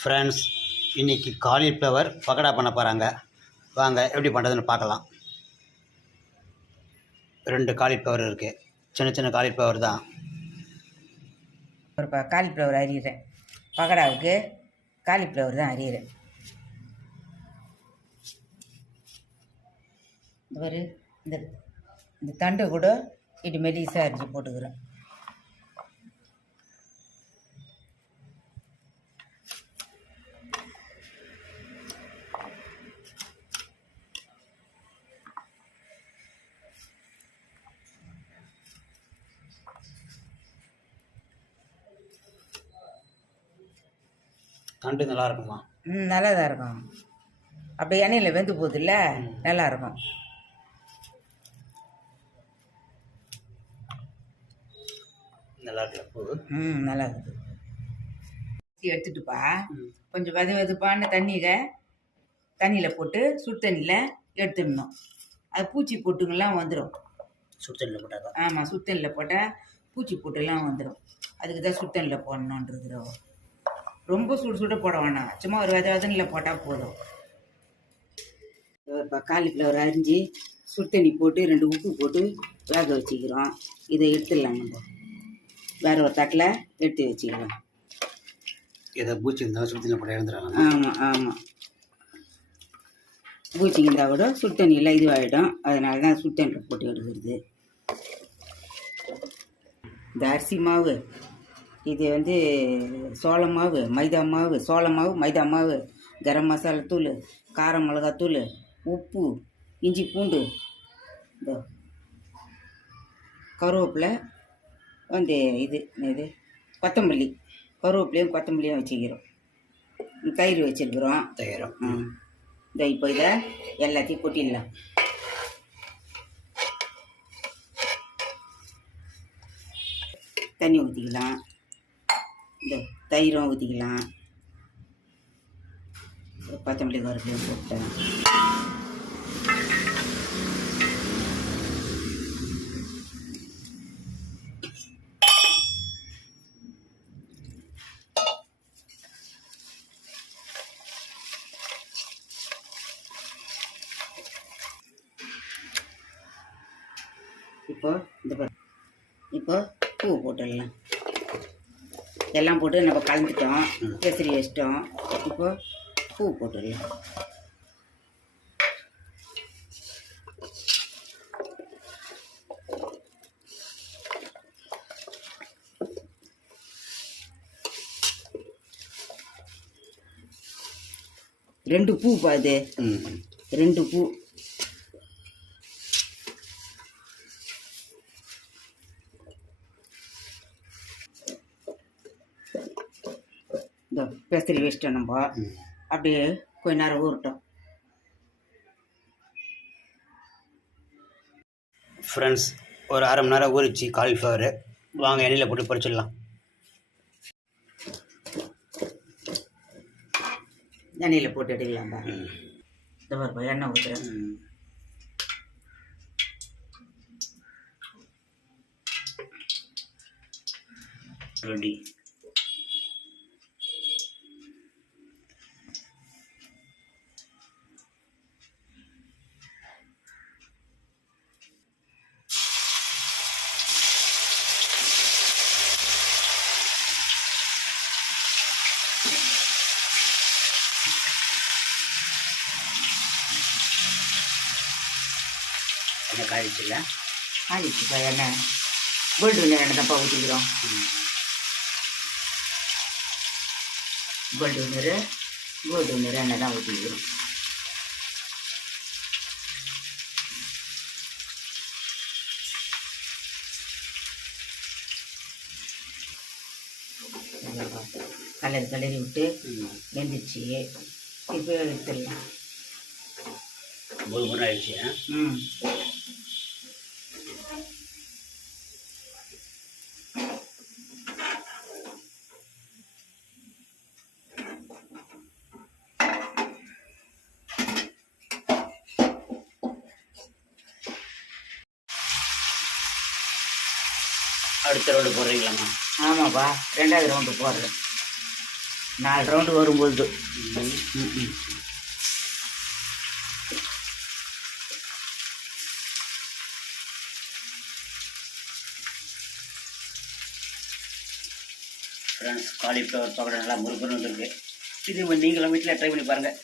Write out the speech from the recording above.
Friends, இன்றைக்கி cauliflower pakoda பண்ண போகிறாங்க. வாங்க எப்படி பண்ணுறதுன்னு பார்க்கலாம். 2 காலிஃப்ளவர் இருக்குது. சின்ன சின்ன காலிஃப்ளவர் தான். ஒரு காலிஃப்ளவர் அரியிறேன். பக்கோடாவுக்கு காலிஃப்ளவர் தான் அரியிறேன். ஒரு இந்த தண்டை கூட இது மெலிசாக அரிஞ்சு போட்டுக்கிறேன். தண்டு நல்லா இருக்குமா? நல்லா தான் இருக்கும். அப்படியே எண்ணெயில் வெந்து போகுதுல்ல, நல்லாயிருக்கும். நல்லா இருக்கு பூ. நல்லா இருக்குது. எடுத்துட்டுப்பா கொஞ்சம் வெதுப்பான தண்ணியில் போட்டு சுடு தண்ணியில் எடுத்துடணும். அது பூச்சி பொட்டுங்கெல்லாம் வந்துடும். சுடு தண்ணியில் போட்டால்? ஆமாம், சுடு தண்ணியில் போட்டால் பூச்சி பொட்டுலாம் வந்துடும். அதுக்கு தான் சுடு தண்ணியில் போடணுன்றது. ரொம்ப சுட போட வேணாம், சும்மா ஒரு வெதனில் போட்டால் போதும். இப்போ காலிஃப்ளவர் அரிஞ்சு சுடு தண்ணி போட்டு 2 உப்பு போட்டு வேக வச்சுக்கிறோம். இதை எடுத்துடலாம். நம்ம வேறு ஒரு தட்டில் எடுத்து வச்சுக்கலாம். இதை பூச்சி இருந்தால் சுடு தண்ணியில் போட எழுந்துடலாம். ஆமாம், பூச்சிங்க இருந்தால் கூட சுடு தண்ணியில் இதுவாகிடும். அதனால தான் சுடு தண்ணியில் போட்டு எடுக்கிறது. இந்த அரிசி மாவு, இது சோள மாவு, மைதா மாவு, சோள மாவு, மைதா மாவு, கரம் மசாலா தூள், காரம் மிளகாத்தூள், உப்பு, இஞ்சி பூண்டு, இந்த கருவேப்பிலை, இது கொத்தமல்லி, கருவேப்பிலையும் கொத்தமல்லியும் வச்சுக்கிறோம். தயிர் வச்சுருக்குறோம். இந்த இப்போ இதை எல்லாத்தையும் கொட்டிடலாம். தண்ணி ஊற்றிக்கலாம். இந்த தயிரும் ஊற்றிக்கலாம். கொத்தமல்லி கருவேப்பிலையும் போட்டேன். இப்போ பூ போட்டுடலாம். எல்லாம் போட்டு நம்ம கலந்துட்டோம், கேசரி வச்சிட்டோம். இப்போ பூ போட்டுடலாம். ரெண்டு பூ பாது, 2 பூ. பேசரி வச்சிட்டோம். நம்ம அப்படியே கொஞ்ச நேரம் ஊறட்டும். ஃப்ரெண்ட்ஸ், ஒரு அரை மணி நேரம் ஊறிச்சு காலிஃப்ளவரு. வாங்க எண்ணெயில் போட்டு பொரிச்சிடலாம். எண்ணெயில் போட்டு எடுக்கலாம்டா. இந்த மாதிரி எண்ணெய் ஊற்றுறேன். ரெடி. எண்ணெய் காய்ச்சில்ல? காய்ச்சிப்பா. எண்ணெய் கோல்டு வினர் எண்ணெய் தான்ப்பா ஊற்றிக்கிறோம். கோல்டு வினர் எண்ணெய் தான் ஊற்றிக்கிறோம். கலரி விட்டு வெந்துச்சு. இப்போ எடுத்துடலாம். ஒரு ஆயிடுச்சு. அடுத்த ரவுண்டு போடுறீங்களாம்மா? ஆமாப்பா, 2வது ரவுண்டு போடுறேன். 4 ரவுண்டு வரும்பொழுது. ஃப்ரெண்ட்ஸ், காலிஃப்ளவர் பக்கோடா நல்லா முறுக்குன்னு வந்துருக்கு. இது நீங்களும் வீட்டில் ட்ரை பண்ணி பாருங்கள்.